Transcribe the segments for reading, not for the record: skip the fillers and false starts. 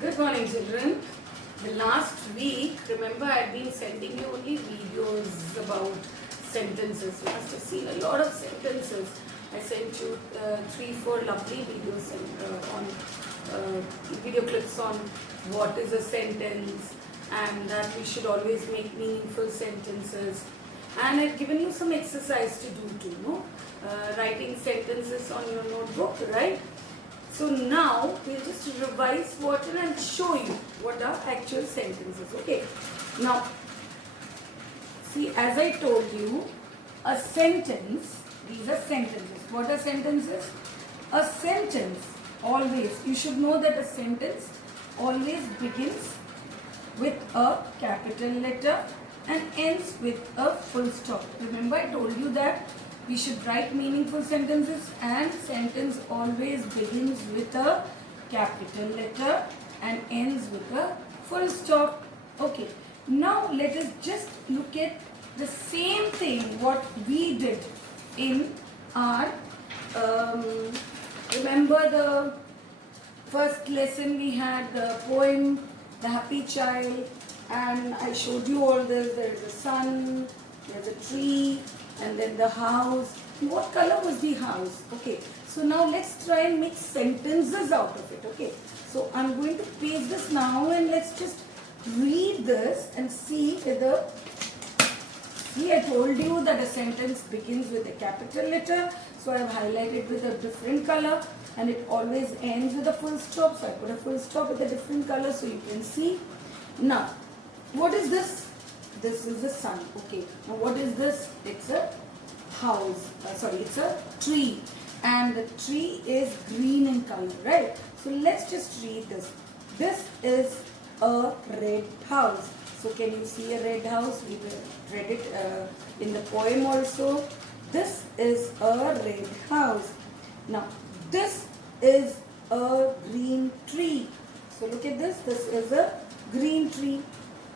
Good morning, children. The last week, remember, I had been sending you only videos about sentences. You must have seen a lot of sentences. I sent you 3-4 lovely videos on video clips on what is a sentence and that we should always make meaningful sentences. And I've given you some exercise to do too, no? Writing sentences on your notebook, right? So now we'll just revise what and show you what are actual sentences. Okay. Now, see, as I told you, a sentence, these are sentences. What are sentences? A sentence always, you should know that a sentence always begins with a capital letter and ends with a full stop. Remember, I told you that we should write meaningful sentences, and sentence always begins with a capital letter and ends with a full stop. Okay, now let us just look at the same thing what we did in our, remember the first lesson we had the poem, The Happy Child, and I showed you all this. There is a sun, there is a tree, and then the house. What color was the house? Okay, so now let's try and make sentences out of it. Okay, so I'm going to paste this now and let's just read this and see whether, see, I told you that a sentence begins with a capital letter, so I have highlighted with a different color, and it always ends with a full stop, so I put a full stop with a different color so you can see. Now, what is this? This is the sun. Okay. Now what is this? It's a house. It's a tree. And the tree is green in color, right? So let's just read this. This is a red house. So can you see a red house? We read it in the poem also. This is a red house. Now this is a green tree. So look at this. This is a green tree.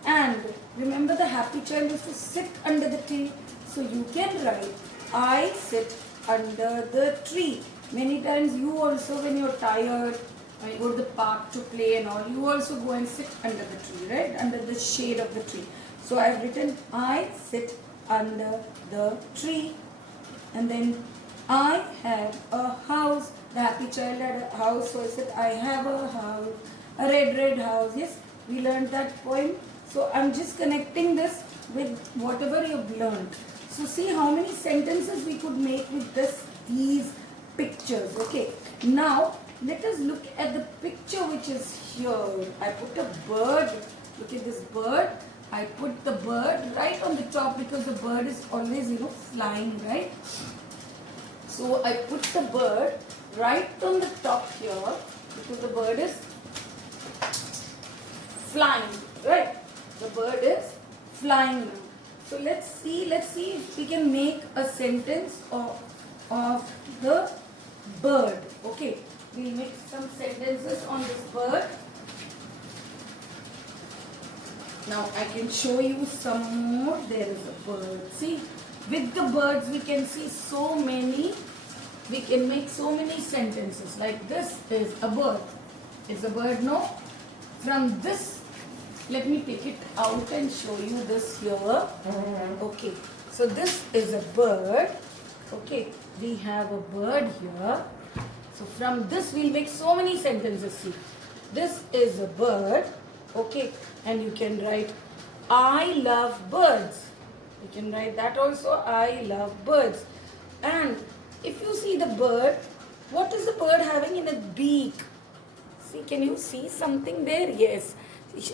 And remember, the happy child used to sit under the tree. So you can write, I sit under the tree. Many times you also, when you're tired, when you go to the park to play and all, you also go and sit under the tree, right? Under the shade of the tree. So I've written, I sit under the tree. And then I have a house. The happy child had a house. So I said, I have a house. A red house. Yes, we learned that poem. So I'm just connecting this with whatever you've learned. So see how many sentences we could make with these pictures. Okay. Now let us look at the picture which is here. I put a bird. Look at this bird. I put the bird right on the top because the bird is always, flying, right? So I put the bird right on the top here because the bird is flying, right? The bird is flying now. So let's see if we can make a sentence of the bird. Okay, we'll make some sentences on this bird. Now I can show you some more. There is a bird. See, with the birds we can see so many. We can make so many sentences. Like this is a bird. Is a bird, no? From this, let me take it out and show you this here. Okay, so this is a bird. Okay, we have a bird here. So from this we'll make so many sentences. See, this is a bird. Okay, and you can write, I love birds. You can write that also, I love birds. And if you see the bird, what is the bird having in its beak? See, can you see something there? Yes.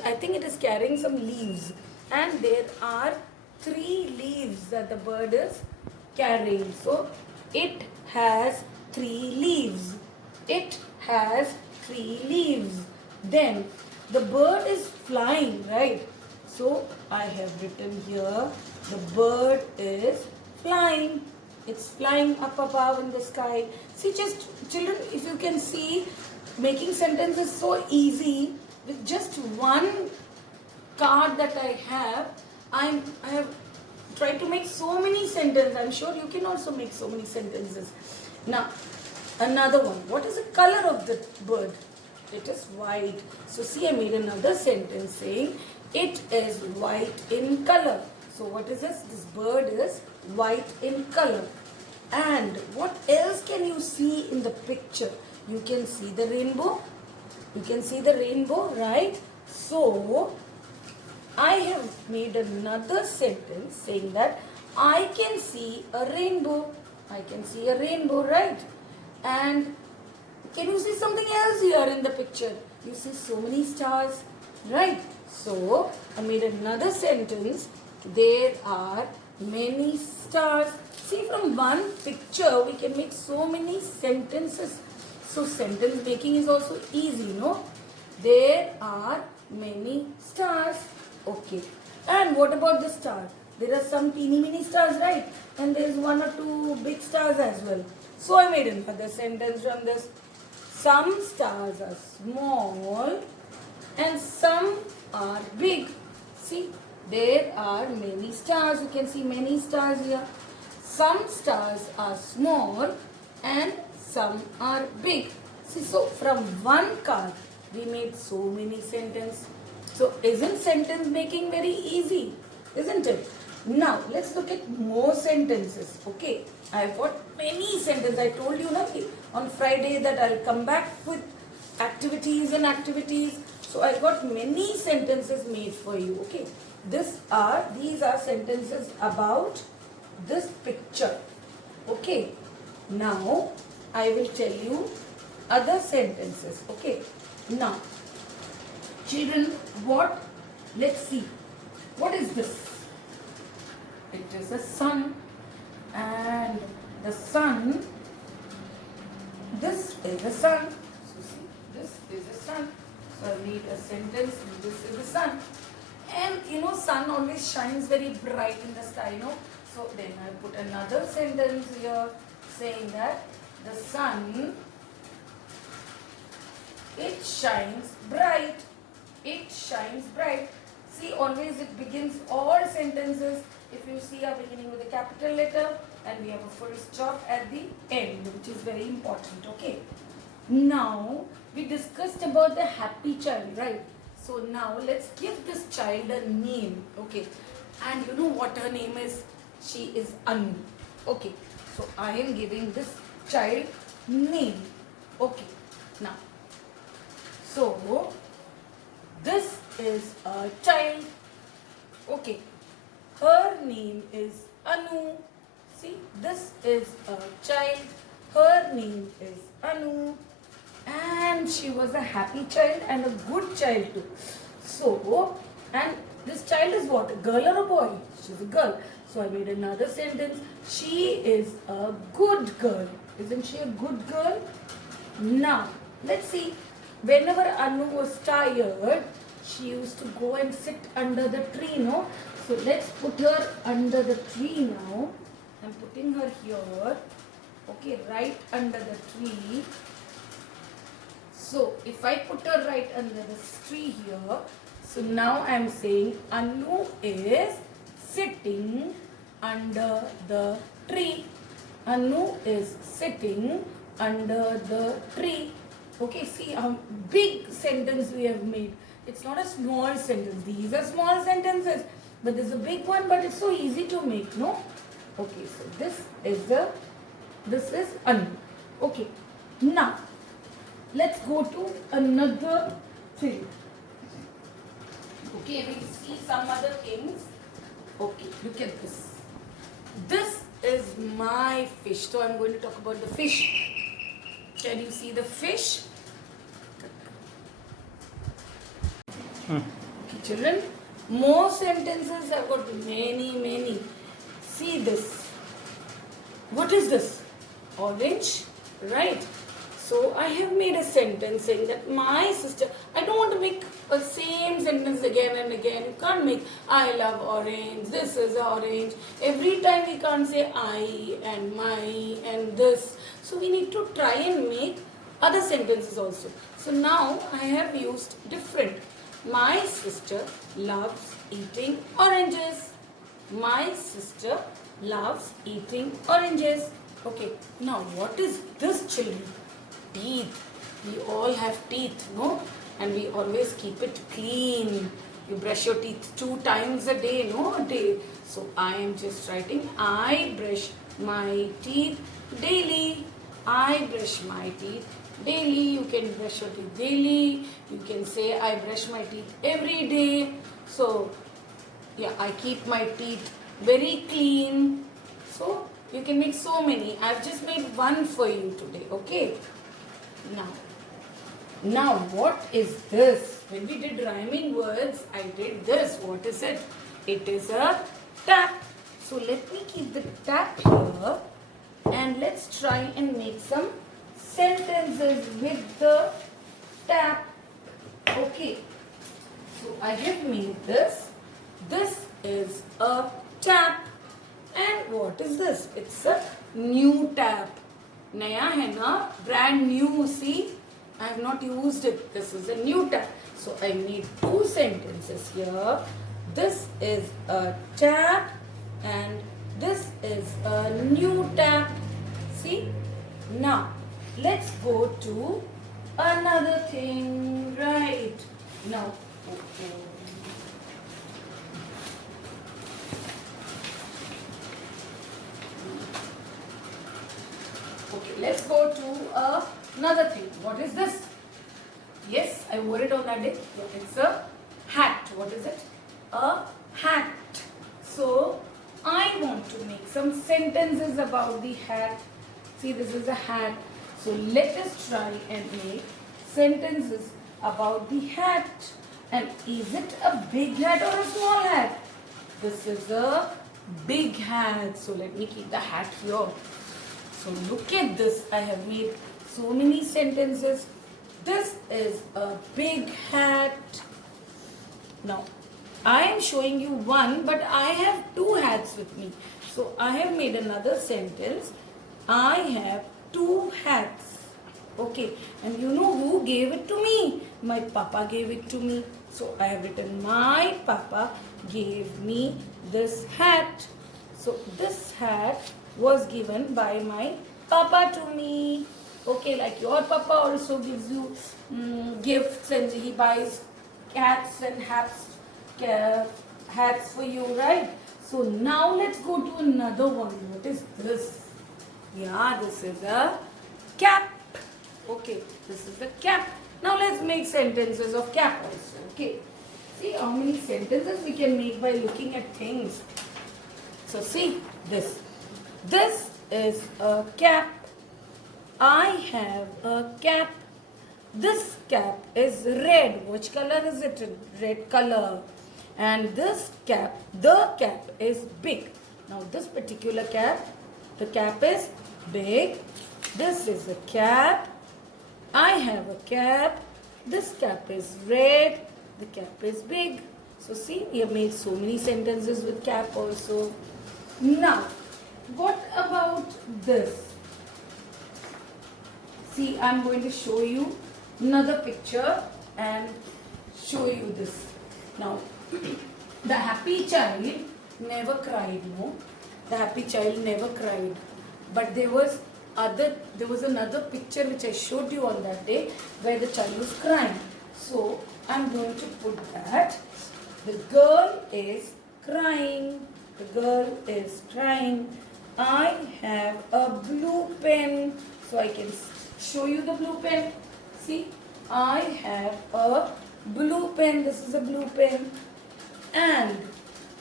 I think it is carrying some leaves, and there are 3 leaves that the bird is carrying. So it has 3 leaves. It has 3 leaves. Then the bird is flying, right? So I have written here, the bird is flying. It's flying up above in the sky. See, just children, if you can see, making sentences is so easy. With just one card that I have, I have tried to make so many sentences. I'm sure you can also make so many sentences. Now, another one. What is the color of the bird? It is white. So see, I made another sentence saying it is white in color. So what is this? This bird is white in color. And what else can you see in the picture? You can see the rainbow. You can see the rainbow, right? So I have made another sentence saying that I can see a rainbow. I can see a rainbow, right? And can you see something else here in the picture? You see so many stars, right? So I made another sentence. There are many stars. See, from one picture we can make so many sentences. So sentence making is also easy, no? There are many stars. Okay. And what about the star? There are some teeny mini stars, right? And there is one or two big stars as well. So I made another sentence from this. Some stars are small and some are big. See, there are many stars. You can see many stars here. Some stars are small and some are big. See, so from one card we made so many sentences. So isn't sentence making very easy? Isn't it? Now let's look at more sentences. Okay, I've got many sentences. I told you on Friday that I'll come back with activities and activities. So I got many sentences made for you. Okay, these are sentences about this picture. Okay, now I will tell you other sentences. Okay, now children, let's see, what is this? It is a sun, and the sun, this is the sun. So see, this is the sun. So I need a sentence, this is the sun. And sun always shines very bright in the sky, So then I put another sentence here saying that the sun, it shines bright. It shines bright. See, always it begins all sentences. If you see, are beginning with a capital letter and we have a full stop at the end, which is very important. Okay. Now we discussed about the happy child, right? So now let's give this child a name. Okay. And you know what her name is? She is Anu. Okay. So I am giving this child name. Okay. Now, so this is a child. Okay. Her name is Anu. See, this is a child. Her name is Anu. And she was a happy child and a good child too. So, and this child is what? A girl or a boy? She's a girl. So I made another sentence. She is a good girl. Isn't she a good girl? Now, let's see. Whenever Anu was tired, she used to go and sit under the tree, no? So let's put her under the tree now. I'm putting her here. Okay, right under the tree. So if I put her right under the tree here, so now I'm saying Anu is sitting under the tree. Anu is sitting under the tree. Okay, see how big sentence we have made. It's not a small sentence. These are small sentences, but there's a big one, but it's so easy to make, no? Okay, so this is Anu. Okay, now let's go to another thing. Okay, we see some other things. Okay, look at this. This is my fish. So I'm going to talk about the fish. Can you see the fish? Okay, children, more sentences. I've got many. See this. What is this? Orange, right? So I have made a sentence saying that my sister, I don't want to make a same sentence again and again. You can't make I love orange, this is orange. Every time we can't say I and my and this. So we need to try and make other sentences also. So now I have used different. My sister loves eating oranges. My sister loves eating oranges. Okay, now what is this, children? Teeth. We all have teeth, no? And we always keep it clean. You brush your teeth 2 times a day, no? A day. So I am just writing, I brush my teeth daily. I brush my teeth daily. You can brush your teeth daily. You can say, I brush my teeth every day. So, yeah, I keep my teeth very clean. So, you can make so many. I've just made one for you today, okay? Now, what is this? When we did rhyming words, I did this. What is it? It is a tap. So let me keep the tap here and let's try and make some sentences with the tap. Okay. So I have made this. This is a tap. And what is this? It's a new tap. Naya hai na? Brand new. See? I have not used it. This is a new tap. So I made 2 sentences here. This is a tap and this is a new tap. See? Now, let's go to another thing. Right. Now, okay, let's go to another thing. What is this? Yes, I wore it on that day. It's a hat. What is it? A hat. So, I want to make some sentences about the hat. See, this is a hat. So, let us try and make sentences about the hat. And is it a big hat or a small hat? This is a big hat. So, let me keep the hat here. So, look at this. I have made so many sentences. This is a big hat. Now, I am showing you one, but I have 2 hats with me. So, I have made another sentence. I have 2 hats. Okay, and you know who gave it to me? My papa gave it to me. So, I have written, my papa gave me this hat. So, this hat was given by my papa to me. Okay, like your papa also gives you gifts and he buys hats and hats for you, right? So now let's go to another one. What is this? Yeah, this is a cap. Okay, this is the cap. Now let's make sentences of cap also. Okay, see how many sentences we can make by looking at things. So see this. This is a cap. I have a cap. This cap is red. Which color is it? Red color. And this cap, the cap is big. Now this particular cap, the cap is big. This is a cap. I have a cap. This cap is red. The cap is big. So see, we have made so many sentences with cap also. Now, what about this? See, I am going to show you another picture and show you this. Now, the happy child never cried, no? The happy child never cried. But there was another picture which I showed you on that day where the child was crying. So, I am going to put that. The girl is crying. The girl is crying. I have a blue pen. So, I can show you the blue pen. See, I have a blue pen. This is a blue pen. And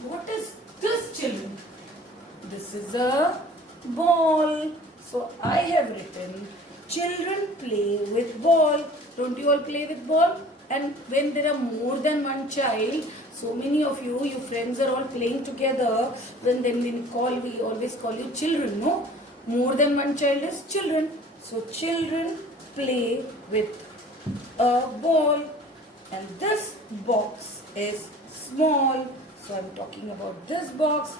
what is this, children? This is a ball. So I have written, children play with ball. Don't you all play with ball? And when there are more than one child, so many of you, your friends are all playing together. Then we always call you children, no? More than one child is children. So children play with a ball. And this box is small. So I'm talking about this box.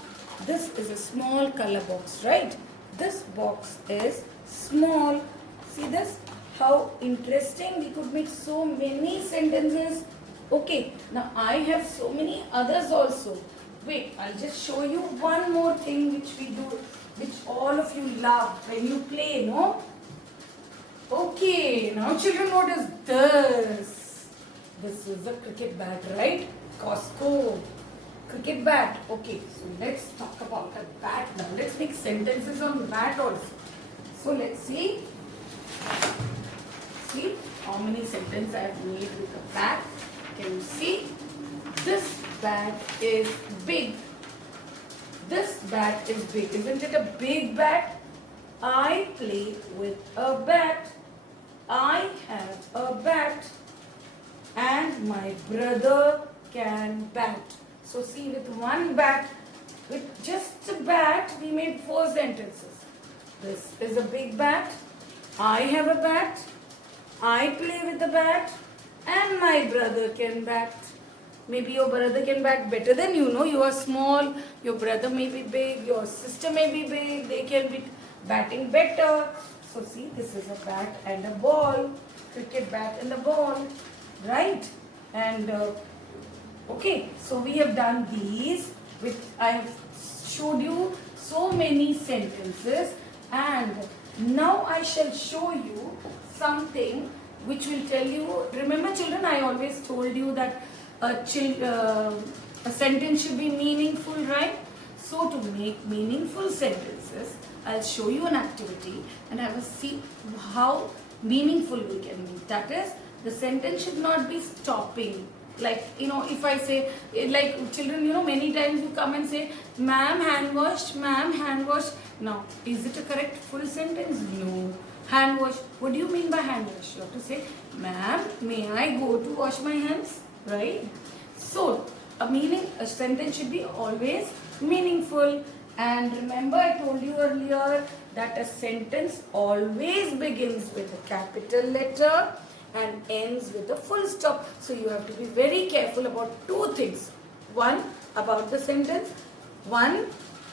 This is a small color box, right? This box is small. See this? How interesting. We could make so many sentences. Okay, now I have so many others also. Wait, I'll just show you one more thing which we do, which all of you love when you play, no? Okay, now children, what is this? This is a cricket bat, right? Costco. Cricket bat. Okay, so let's talk about a bat now. Let's make sentences on bat also. So let's see. See how many sentences I have made with a bat. Can you see? This bat is big. This bat is big. Isn't it a big bat? I play with a bat. I have a bat. And my brother can bat. So see, with one bat, with just a bat, we made 4 sentences. This is a big bat. I have a bat. I play with the bat. And my brother can bat. Maybe your brother can bat better than you. Know you are small. Your brother may be big. Your sister may be big. They can be batting better. So see, this is a bat and a ball. Cricket bat and a ball. Right? And okay, so we have done these. I have showed you so many sentences, and now I shall show you something which will tell you. Remember, children, I always told you that a sentence should be meaningful, right? So to make meaningful sentences, I'll show you an activity and I will see how meaningful we can make. That is, the sentence should not be stopping. Like, if I say, like children, many times you come and say, ma'am, hand wash, ma'am, hand wash. Now, is it a correct full sentence? No. Hand wash. What do you mean by hand wash? You have to say, ma'am, may I go to wash my hands? Right? So, a sentence should be always meaningful. And remember, I told you earlier that a sentence always begins with a capital letter and ends with a full stop. So you have to be very careful about 2 things. One, about the sentence. One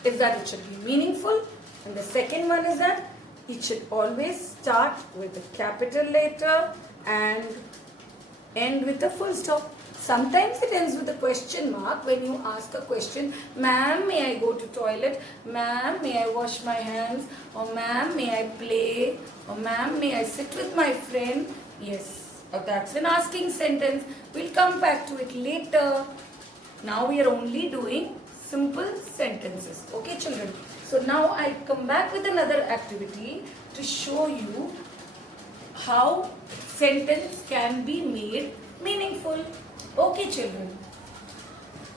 is that it should be meaningful. And the second one is that it should always start with a capital letter and end with a full stop. Sometimes it ends with a question mark when you ask a question. Ma'am, may I go to toilet? Ma'am, may I wash my hands? Or ma'am, may I play? Or ma'am, may I sit with my friend? Yes, that's an asking sentence. We'll come back to it later. Now we are only doing simple sentences. Okay, children? So now I come back with another activity to show you how sentence can be made meaningful. Okay, children.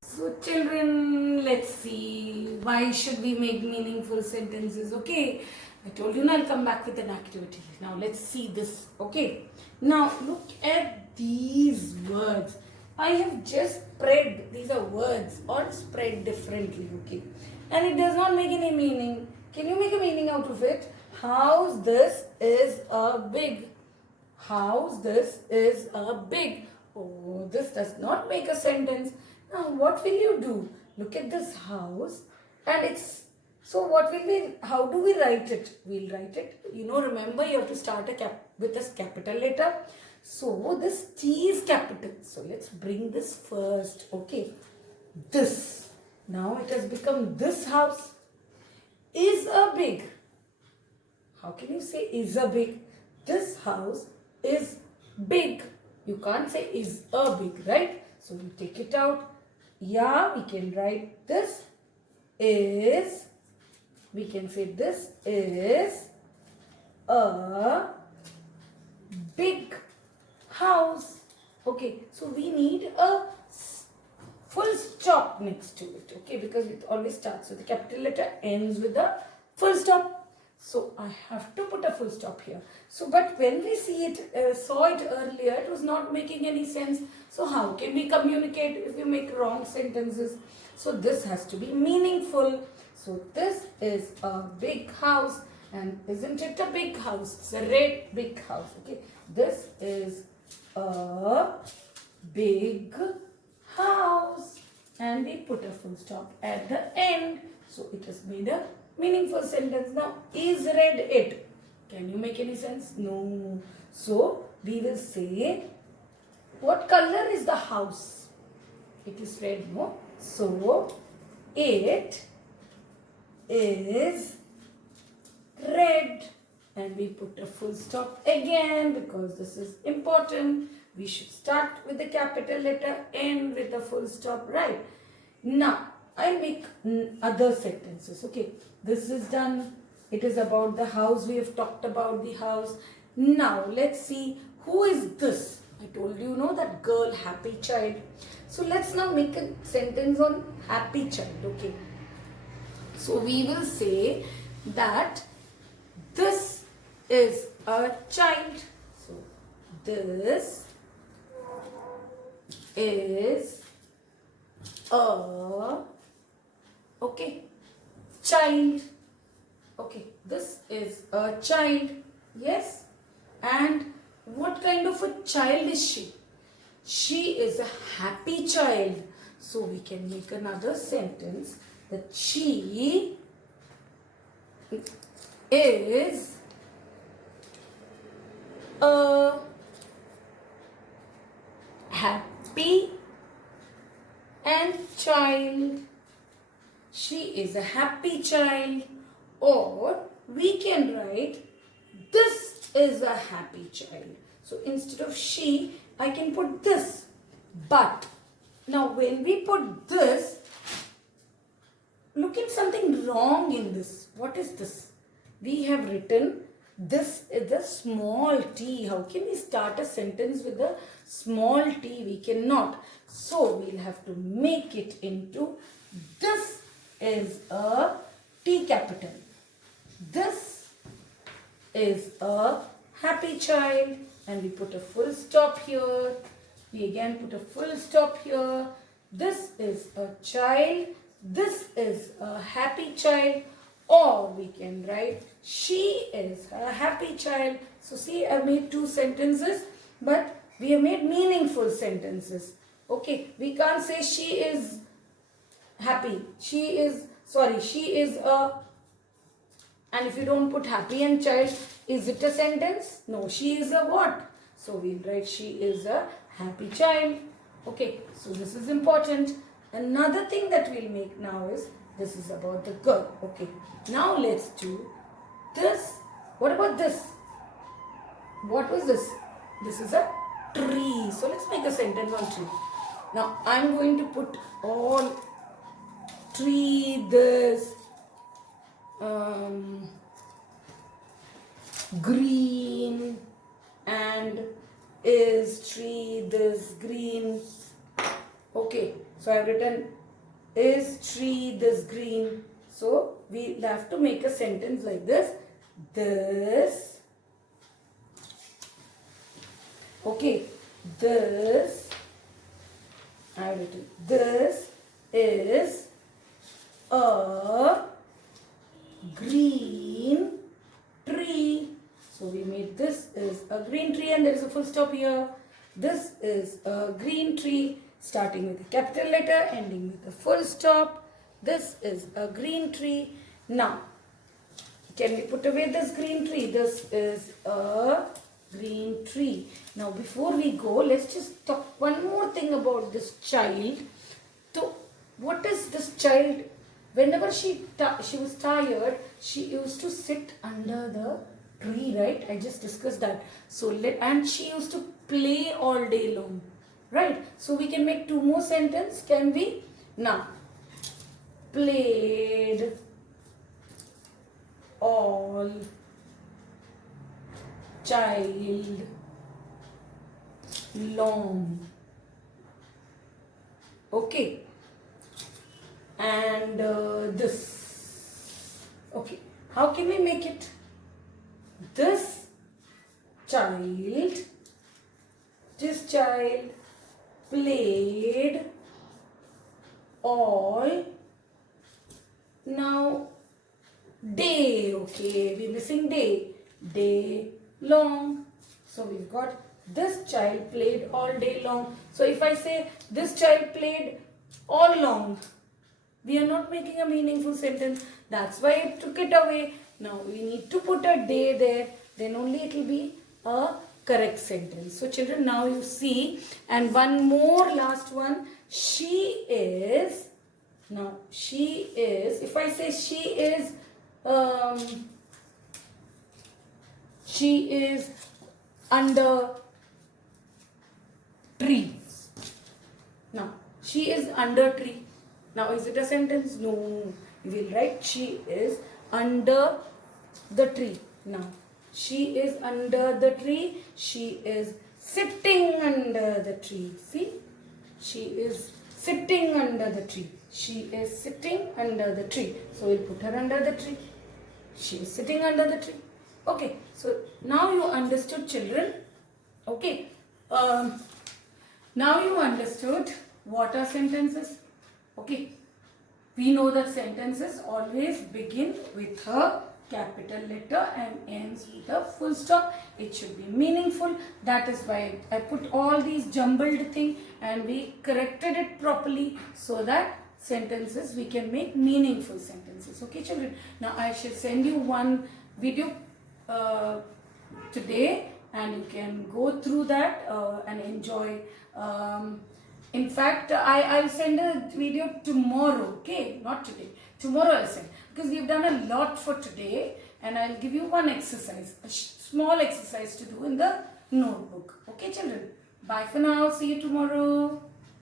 So children, let's see. Why should we make meaningful sentences? Okay. I told you now I'll come back with an activity. Now let's see this. Okay. Now look at these words. I have just spread. These are words all spread differently. Okay. And it does not make any meaning. Can you make a meaning out of it? House this is a big. House this is a big. Oh, this does not make a sentence. Now what will you do? Look at this house and it's. So how do we write it? We'll write it. Remember you have to start with a capital letter. So this T is capital. So let's bring this first. Okay. This. Now it has become this house is a big. How can you say is a big? This house is big. You can't say is a big, right? So you take it out. Yeah, we can write this is. We can say this is a big house. Okay, so we need a full stop next to it. Okay, because it always starts with a capital letter, ends with a full stop. So I have to put a full stop here. So, but when we saw it earlier, it was not making any sense. So how can we communicate if we make wrong sentences? So this has to be meaningful. So this is a big house, and isn't it a big house? It's a red big house. Okay, this is a big house, and we put a full stop at the end. So it has made a meaningful sentence. Now, is red it? Can you make any sense? No. So we will say, what color is the house? It is red, no? So it is red. and we put a full stop again because this is important. We should start with the capital letter, end with a full stop, right? Now, I'll make other sentences, okay? This is done. It is about the house. We have talked about the house. Now, let's see who is this. I told you, that girl, happy child. So, let's now make a sentence on happy child, okay? So, we will say that this is a child. So, this is a child. Okay, this is a child. Yes. And what kind of a child is she? She is a happy child. So we can make another sentence that she is a happy and child. She is a happy child. Or we can write this is a happy child. So instead of she, I can put this. But now when we put this, look at something wrong in this. What is this? We have written this is a small t. How can we start a sentence with a small t? We cannot. So we'll have to make it into this is a T capital. This is a happy child, and we put a full stop here. We again put a full stop here. This is a child. This is a happy child. Or we can write she is a happy child. So see, I made two sentences, but we have made meaningful sentences. Okay, we can't say she is happy. She is a, and if you don't put happy and child, is it a sentence? No, she is a what? So we'll write she is a happy child. Okay, so this is important. Another thing that we'll make now is, this is about the girl. Okay, now let's do this. What about this? What was this? This is a tree. So let's make a sentence on tree. Now I'm going to put all tree, this, green, and is tree, this, green. Okay, so I've written is tree, this, green. So we'll have to make a sentence like this. This, okay, this, I've written this is a green tree. So we made this is a green tree, and there is a full stop here. This is a green tree, starting with a capital letter, ending with a full stop. This is a green tree. Now, can we put away this green tree? This is a green tree. Now, before we go, let's just talk one more thing about this child. So, what is this child? Whenever she was tired, she used to sit under the tree, right? I just discussed that. So, and she used to play all day long, right? So, we can make two more sentences, can we? Now, played all child long. Okay. And this. Okay. How can we make it? This child played all, now day. Okay, we're missing day long. So we've got this child played all day long. So if I say this child played all long, we are not making a meaningful sentence. That's why I took it away. Now we need to put a day there, then only it will be a correct sentence. So children, now you see, and one more last one. She is, now she is, if I say she is She is under tree. Now, she is under tree. Now, is it a sentence? No. You will write she is under the tree. Now, she is under the tree. She is sitting under the tree. See? She is sitting under the tree. She is sitting under the tree. So, we'll put her under the tree. She is sitting under the tree. Okay. So, now you understood, children. Okay. Now you understood what are sentences. Okay. We know that sentences always begin with a capital letter and ends with a full stop. It should be meaningful. That is why I put all these jumbled things and we corrected it properly so that sentences we can make meaningful sentences. Okay, children. Now I shall send you one video today and you can go through that and enjoy. In fact, I'll send a video tomorrow, okay? Not today. Tomorrow I'll send. Because we've done a lot for today and I'll give you one exercise, a small exercise to do in the notebook. Okay, children? Bye for now. See you tomorrow.